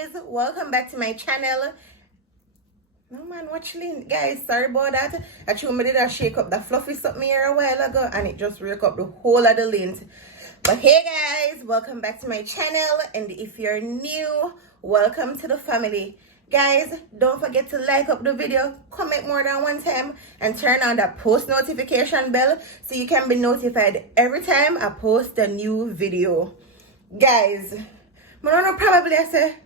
guys, welcome back to my channel. No man, watch lint, guys. Sorry about that. I me did shake up the fluffy something here a while ago and it just rake up the whole of the lint. But hey guys, welcome back to my channel, and if you're new, welcome to the family. Guys, don't forget to like up the video, comment more than one time, and turn on that post notification bell so you can be notified every time I post a new video. Guys, I don't know, probably I say,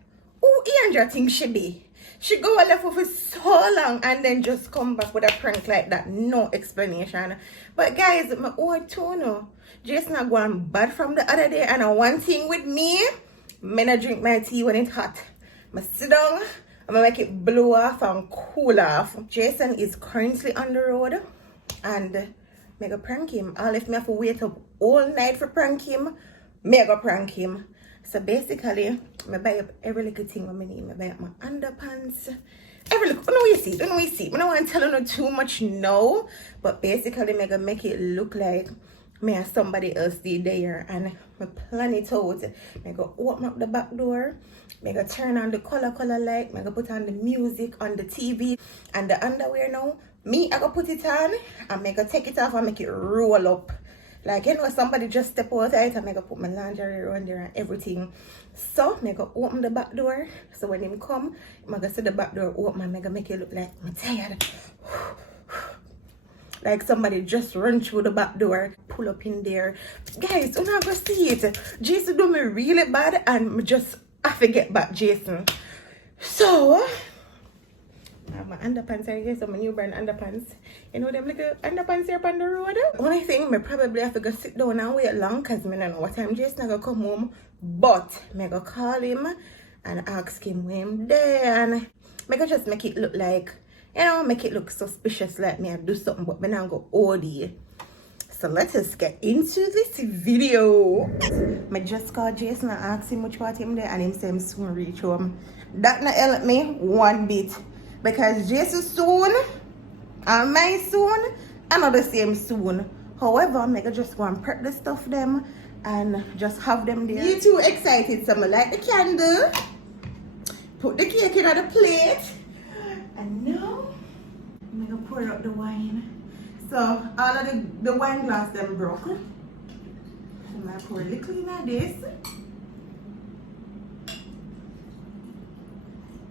who Andrea think she be? She go left for so long and then just come back with a prank like that. No explanation. But guys, my own tone, Jason are going bad from the other day, and one thing with me, I not drink my tea when it's hot. I sit down, I'm gonna make it blow off and cool off. Jason is currently on the road and I go prank him. All if me have to wait up all night for prank him, I go prank him. So basically, I buy up every little thing I need. I buy up my underpants. Every little, don't know you see. I don't want to tell you too much now, but basically, I'm gonna make it look like me and somebody else did there, and I plan it out. I go open up the back door. I go turn on the color light. I go put on the music on the TV and the underwear now. I go put it on and I go take it off and make it roll up. Like, you know, somebody just step outside and I go put my lingerie around there and everything. So, I go open the back door. So when him come, I go see the back door open and I go make it look like I'm tired. Like somebody just run through the back door, pull up in there. Guys, you're not going to see it. Jason do me really bad and I just have to get back Jason. So, I have my underpants here, so my new brand underpants. You know them little underpants here on the road? Only thing, I probably have to go sit down and wait long because I don't know what time Jason going to come home. But I go call him and ask him when I'm there. And I go just make it look like, you know, make it look suspicious like me I do something, but I don't go OD. So let us get into this video. I just called Jason and asked him which part him there, and him say him soon reach home. That not help me one bit. Because Jason soon and mine soon, another same soon. However, I just go and prep the stuff them and just have them there. You too excited, so I light the candle, put the cake in the plate, and now I'm gonna pour up the wine. So all of the wine glass them broke. So I'm gonna pour a little in this.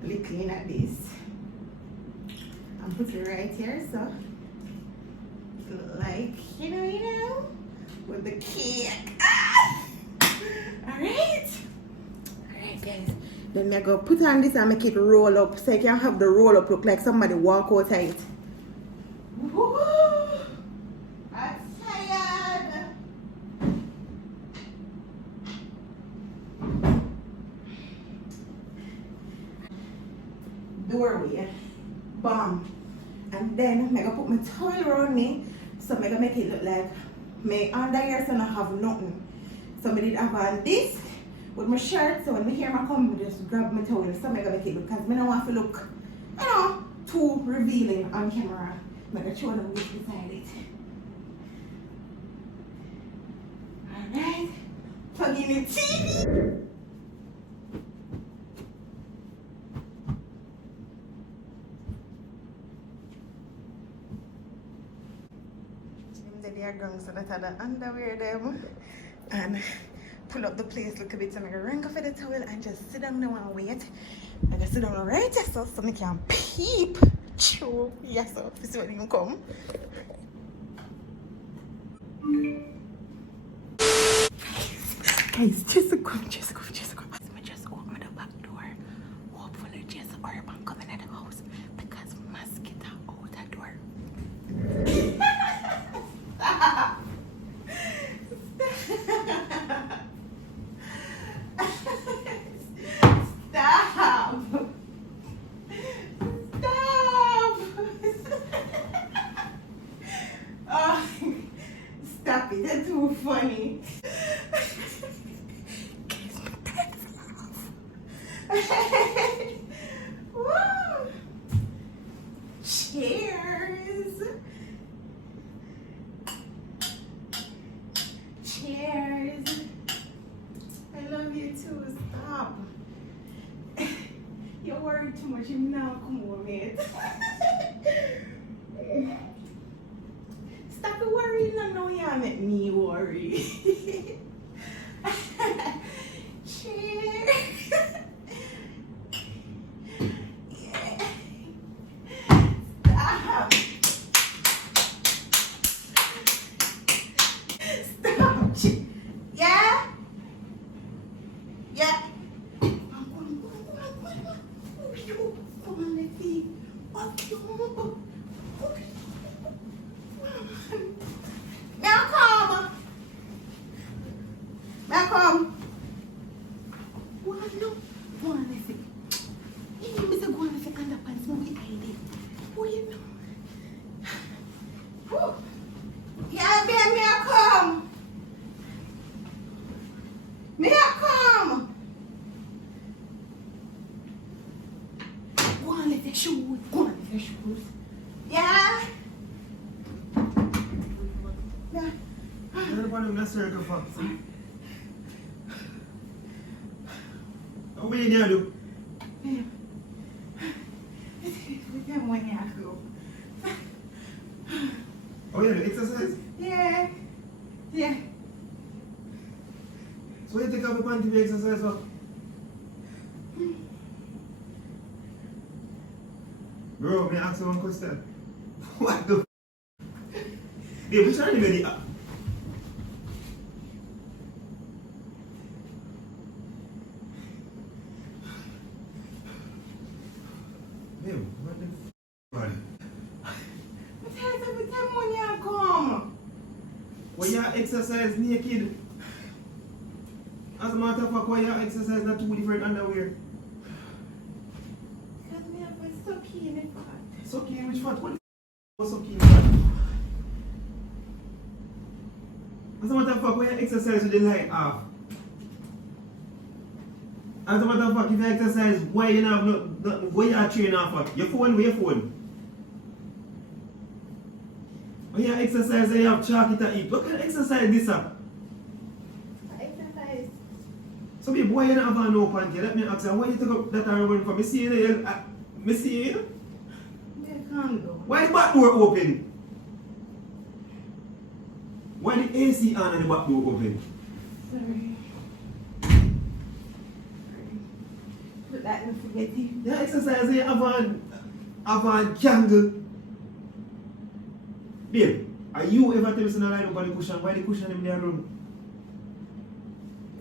Little in this. And put it right here, so like, you know, with the cake. Alright, guys. Then I go put on this and make it roll up, so you can have the roll up look like somebody walk outside. Woo! I'm tired. Doorway. Bam. And then I'm gonna put my towel around me, so I'm gonna make it look like my under here so I have nothing. So I did have on this with my shirt, so when I hear my come, I just grab my towel. So I'm gonna make it look, because I don't want to look, you know, too revealing on camera. I'm gonna show them what's beside it. Alright, plug in the TV. They are going so that I the underwear them and pull up the place look a bit, so I'm gonna wring off the towel and just sit down now and wait. I'm gonna sit down right so I can peep through. Yes, so this is when you come. Guys, just go. I just open the back door. Hopefully just Urban coming in the house because mosquito out the door. Stop it, that's too funny. Woo. Cheers. Cheers. I love you too. Stop. work too much, him now come over, mate. Stop worrying, I know you make me worry. Cheers. Stop. Stop. Yeah? Yeah. Malcolm. Go on, look. Go on, let's see. You need me to go on and underpants, but we hide it. Oh, you know. Yeah, baby, may I come? May I come? Go on, let's take shoes. Go on, let's take shoes. Yeah? Yeah. I'm not circle for. What are you going to do? We can one year ago. Oh, yeah, the exercise? Yeah. Yeah. So you take off your panty to exercise for? Bro, may I ask you one question? What the f? Babe, which one are you going Babe, what the f? Buddy? But tell us every time when you come. When you exercise naked, as a matter of fact, when you exercise not two different underwear. Because me have been stuck in the fat. Sucky in which fat? What the f was sucky in fat? As a matter of fact, when you exercise with the light off. As a matter of fact, if you exercise, why you have nothing, where you are training off at? Your phone, where your phone? When you exercise and you have chocolate to eat, what kind of exercise this up? Exercise. So babe, why you not have no panty? Let me ask you, why you take up that around for me? See you, me see you? They can't go. Why the back door open? Why the AC on and the back door open? Sorry. Put that in spaghetti. You exercise and you have a candle. Babe, are you ever tell me something like about the cushion? Why the cushion in there room?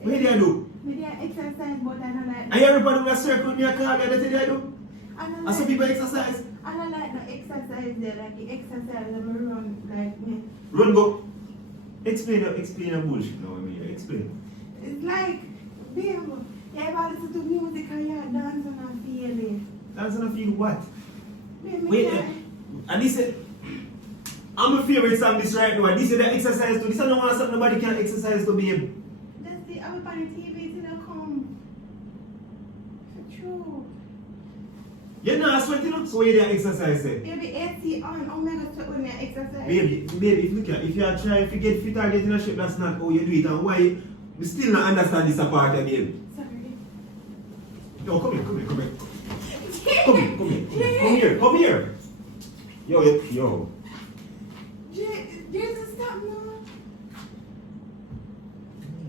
What do you do? Maybe I exercise, but I don't like. And everybody in a circle in your car, that's what they do? I don't And like. some people exercise. I don't like no exercise there, like the exercise and me run like me. Run go. Explain the bullshit now, I mean, explain. It's like, babe, you ever listen to music and you dance and feel it. That's gonna feel what? Babe, me Wait, can't- and this is, I'm a favorite song this right now, and this is the exercise to, this is not something nobody can exercise to, babe. That's the other on TV till I come. For true. You're not sweating up, so where you exercise then? Baby, AC on, oh my god, when you exercise. Baby, if you look at, if you are trying to get fit or get in a shape, that's not how you do it, and why we still not understand this apart again. Sorry. No, come here. Come here. Yo. Jesus, stop now.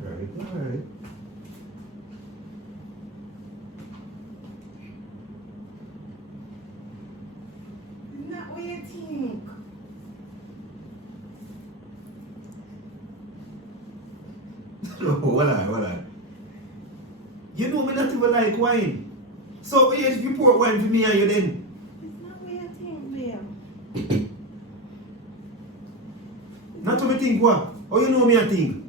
Alright. It's not what you think. No, hold on. You know me not even like wine. So if you pour wine for me and you then. It's not what you think, babe. Not what me think what? Or you know me I think?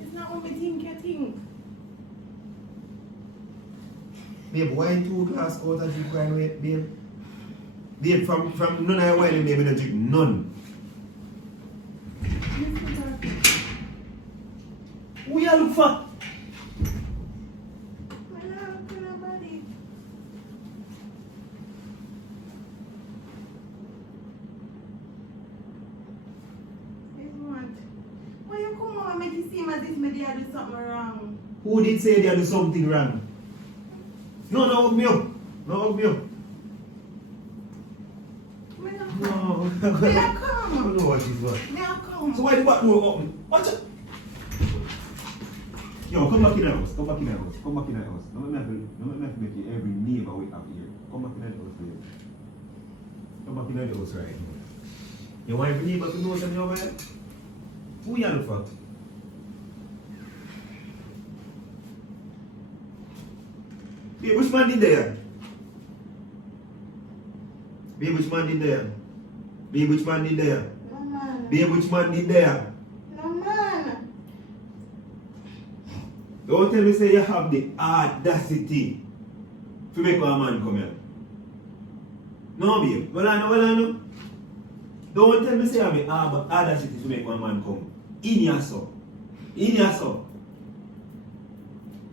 It's not what we think you think. Babe, wine 2 glass out of drink wine with babe. Babe, from none of your wine, babe, I don't drink none. Who you look for? Why you come on and make it seem as if maybe I do something wrong? Who did say they do something wrong? No, no, hug me up. No, hug me up. No. May I come? I don't know what she's doing. May I come? So why the back door open? Watch it. Yo, come back in the house. Come back in the house. Come back in the house. No make me make you every neighbor wake up here. Come back in the house, please. Come back in the house right here. You want every neighbor to know something over here? Who you look for? Babe, which man did there? Babe, which man did there? Babe, which man did there? No man. Babe, which man did there? No man. Don't tell me say you have the audacity to make one man come here. No, babe. Well, I know. Don't tell me say you have the audacity to make one man come. In your soul. In your soul.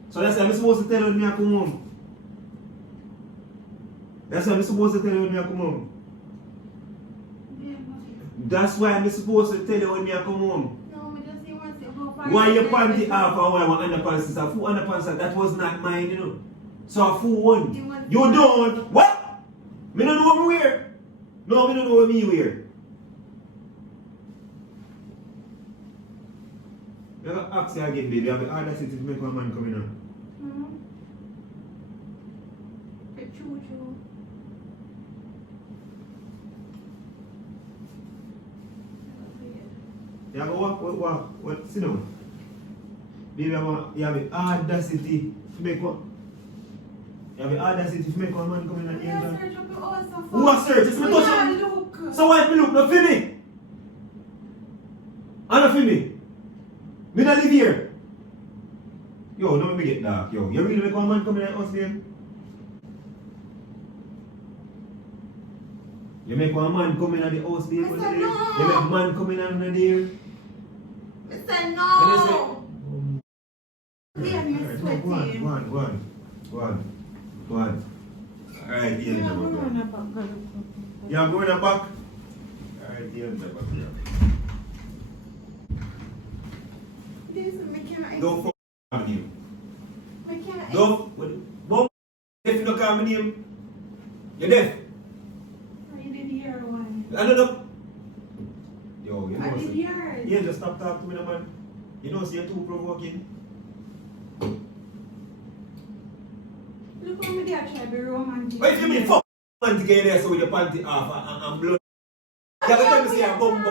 So that's why I'm supposed to tell you when I come home. That's why I'm supposed to tell you when I come home. That's why I'm supposed to tell you when I come home. No, me just see one thing. Why your panty off and why one underpants is a full underpants? That was not mine, you know. So a full one. You don't. What? Me don't know what me wear. No, me don't know what me wear. You have to ask you again, baby. You have the audacity to make one man come in now. Choo-choo. You have to what? Sit down. Baby, you have the audacity to make one. You have the audacity to make one man come in and enter. Who has searched? It's me touch Look. So why me look? Not for me. And not for me. Me not live here. Yo, don't make me get dark. Yo, you really make one man come in and house there? You make one man come in at the house there? I said no. You make a man come in and there? I said no. Damn, you're Alright, sweating. go on. Alright, here Yeah, you we're go. on a back. Yeah, I'm going back. Alright, here you go. This mechanic. Don't fuck with me. Mechanic. Don't. If you don't call my name, you're deaf. I did hear one. I don't know. Yo, you know I did what? hear. Yeah, just stop talking to me, man. You know, see, you're too provoking. Look how me there try to be romantic. What if you mean fuck man to get there so with your panty off and blood? You have to tell me say a bum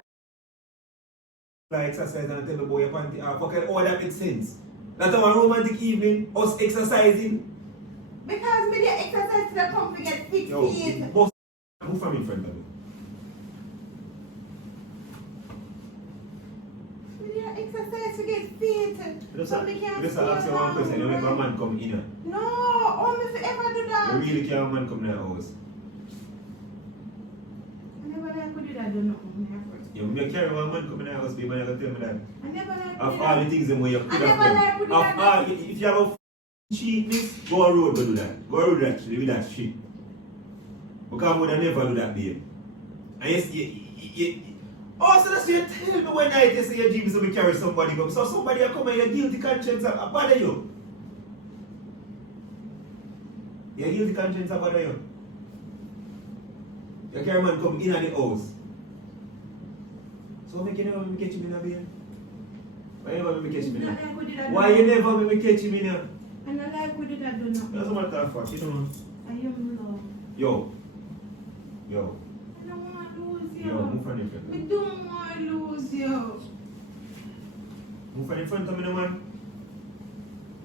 like exercise and tell me about your panty off. Okay, all that makes sense. That's our romantic evening, us exercising. Because me there exercise to the pump to get fit Yo, feet. boss, move from in front of me. Me there exercise to get fit. So me can't Just stay ask you one question, you make a alone. man come in here. No, how me fi ever do that? You really can't have a man come in the house. I never like to do that, do nothing. You may carry one man come in the house, baby, and you can tell me that. I never like to Of do all that. the things in where you could I have never done. like to do that. Of all, if you have a cheapness, go on road, go do that. Go on road actually with that shit. Because I would have never do that, babe. And yes, oh, so that's what you tell me when I say your dreams will carry somebody come. So somebody will come and your guilty conscience will bother you. Your guilty conscience will bother you. Your carry man come in at the house. So make you never catch him in a bed? Why you never catch him in a? Why you never catch him in a? And I like we do that, do nothing. That's what I'm talking about, you know. I am love. Yo. I don't want to lose you. Yo, move from the front. I don't want to lose you. Move from the front of me, man.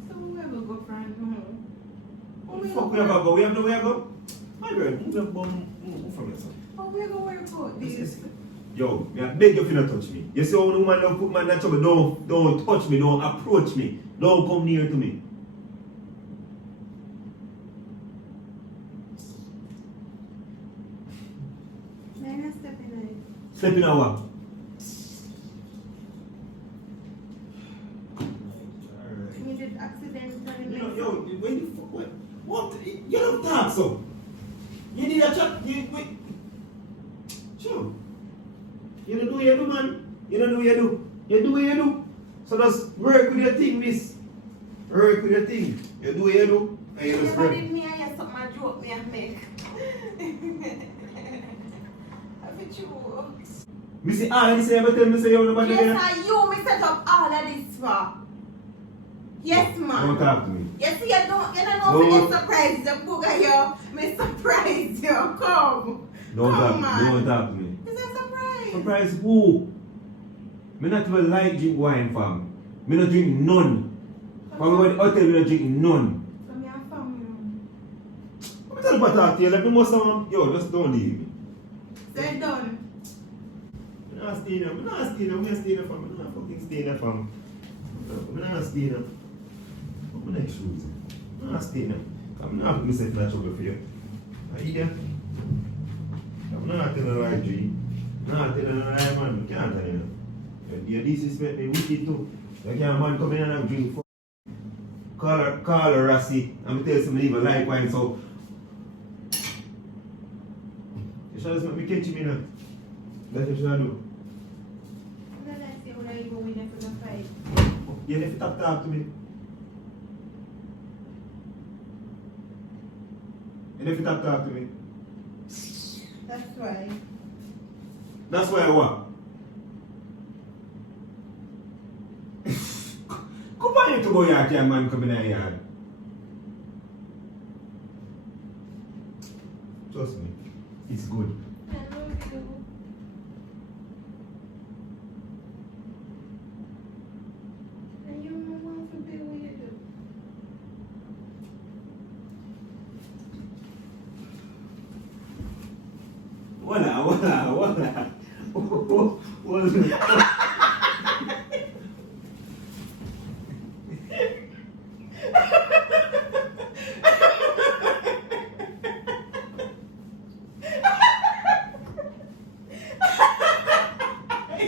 So we ever go front home? How the fuck we ever go? We have nowhere to go? My girl, move from yourself. Oh, we ever work out this? Yo, I beg you if you don't touch me. You see how woman don't put man in trouble, don't touch me, don't approach me, don't come near to me. Then I step in it. Step in a what? You did accidentally. Yo, when you fuck, what? You don't talk so. You need a chat, wait. Sure. You don't do what you do, man. You don't do what you do. You do what you do. So just work with your thing, miss. Work with your thing. You do what you do, and you just Never work. did me, I hear something I joke me and make. I bet you. Me see all of this ever tell me say you nobody there? Yes, sir, you me set up all of this for. Yes, man. Don't talk to me. Yes, you don't know if you surprise the booger you. Me surprise you. Come. Don't Come, talk to me. It's a surprise. Surprise who? Me not even like drink wine, fam. Me not drink none. From the hotel, me not drink none. So me and family. I'm tell you about that, let me know some. Yo, just don't leave me. Say done. I'm not staying there. I'm not staying there. I'm not staying there, fam. I'm not fucking staying there, fam. I'm not staying there. I'm not shoes. I'm not staying there. I'm not putting myself in that trouble for you. Are you there? I'm not telling a lie, G. I'm not telling a lie, man. You can't tell you. You disrespect me wicked too. You can't man come in and drink. Call her Rassi. I'm tell you something, leave a like wine, so. You should just make me catch me now. That's what you should do. You have to talk to me. You have to talk to me. That's why. That's why what? Come on, you to go yard, your man come in the yard. Trust me, it's good. I know you do. And you don't want to be what you do. Voila.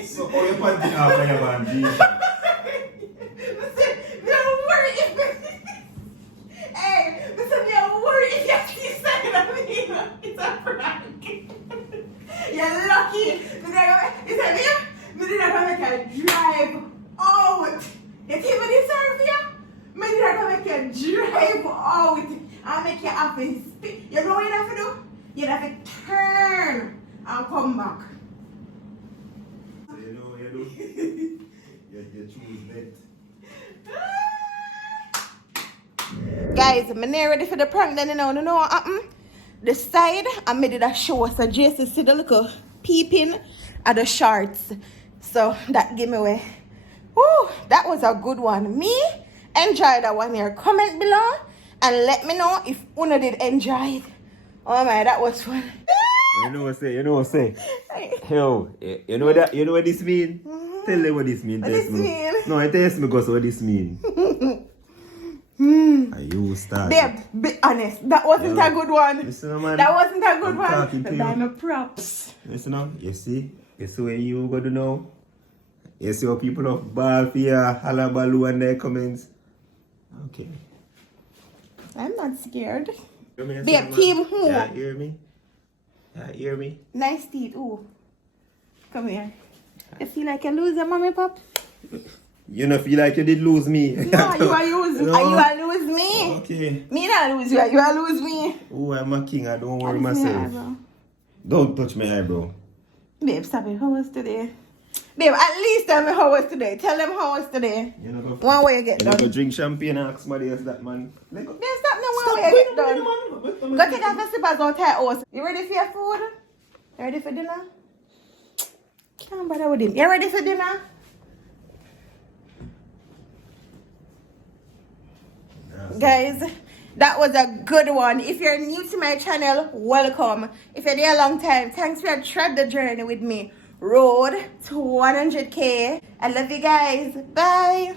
So, how you panting after your man, G? You're lucky. He said, me did not come make you drive out. You think me deserve you? Me did not come make you drive out and make you have to speak. You know what you have to do? You have to turn and come back. So you know what you do? You choose that. Guys, I'm not ready for the prank then, you know what happened? The side, I made it a show, so Jason see the little peeping at the shorts. So that gave me away. Woo, that was a good one. Me enjoyed that one here. Comment below and let me know if Una did enjoy it. Oh my, that was fun. You know what say. Yo, you know what this mean? Mm-hmm. Tell them what this mean. What this mean? No, I tell me because what this mean. And you start. Babe, be honest. That wasn't a good one. Listen, man. That wasn't a good I'm one. talking to you. Buy me props. Listen now, you see what you got to know? You see what people of ball for your halabaloo and their comments? Okay. I'm not scared. Babe, team who? Yeah, hear me? Nice teeth. Ooh. Come here. You feel like you lose your mommy, pop? You don't feel like you did lose me. No, you are lose. No. You are lose me. Okay. Me not lose you. You are lose me. Oh, I'm a king. I don't worry What is my myself. eyebrow? Don't touch my eyebrow. Babe, stop it. How was today? Babe, at least tell me how was today. Tell them how was today. You know, One way you get you done. go drink champagne and ask somebody else that, man. Let go. Babe, stop now. One way you get done. Go take off your slippers out your house. You ready for your food? You ready for dinner? Can't bother with him. You ready for dinner? Guys, that was a good one. If you're new to my channel, welcome. If you're there a long time, thanks for tread the journey with me. Road to 100K. I love you guys. Bye.